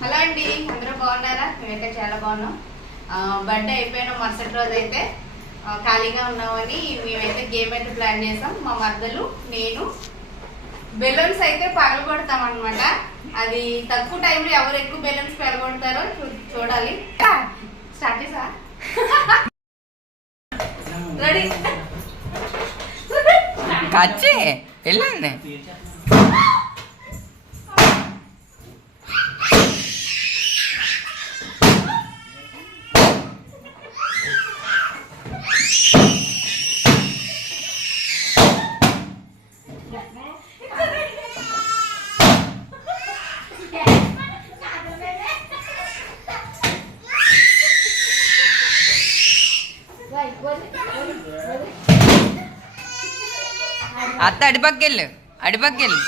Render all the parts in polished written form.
Hello అండి, అందరూ బాగున్నారా? మేమైతే చాలా బాగున్నాం. బర్త్డే అయిపోయిన మరుసటి రోజు అయితే ఖాళీగా ఉన్నామని మేమైతే గేమ్ అయితే ప్లాన్ చేసాం. మా మరదలు నేను బెలూన్స్ అయితే పగలగొడతాం అనమాట. అది తక్కువ టైంలో ఎవరు ఎక్కువ బెలూన్స్ పగలగొడతారో చూడాలి. స్టార్ట్ చేసా రెడీ కచ్చి వెళ్ళండి. అత్త అడిపక్కెళ్ళు అడిపక్కెళ్ళు.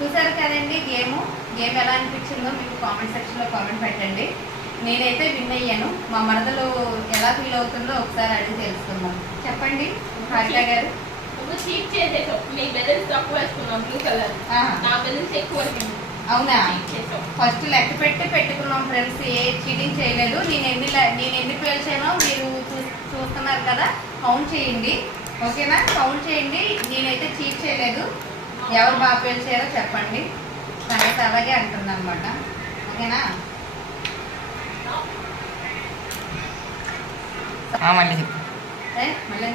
చూసారు కదండి గేమ్ ఎలా అనిపించిందో మీకు కామెంట్ సెక్షన్లో కామెంట్ పెట్టండి. నేనైతే విన్ అయ్యాను. మా మరదలు ఎలా ఫీల్ అవుతుందో ఒకసారి అడిగి తెలుసుకుందాం. చెప్పండి హారిక గారు. అవునా? ఫస్ట్ లెక్క పెట్టి పెట్టుకున్నాం ఫ్రెండ్స్. ఏ చీటింగ్ చేయలేదు. నేను ఎన్ని పేల్చానో మీరు చూస్తున్నారు కదా, కౌంట్ చేయండి. ఓకేనా? కౌంట్ చేయండి. నేనైతే చీట్ చేయలేదు. ఎవరు బాగా పేల్చారో చెప్పండి. నాకైతే అలాగే అంటుంది అనమాట. ఓకేనా? మళ్ళీ మళ్ళీ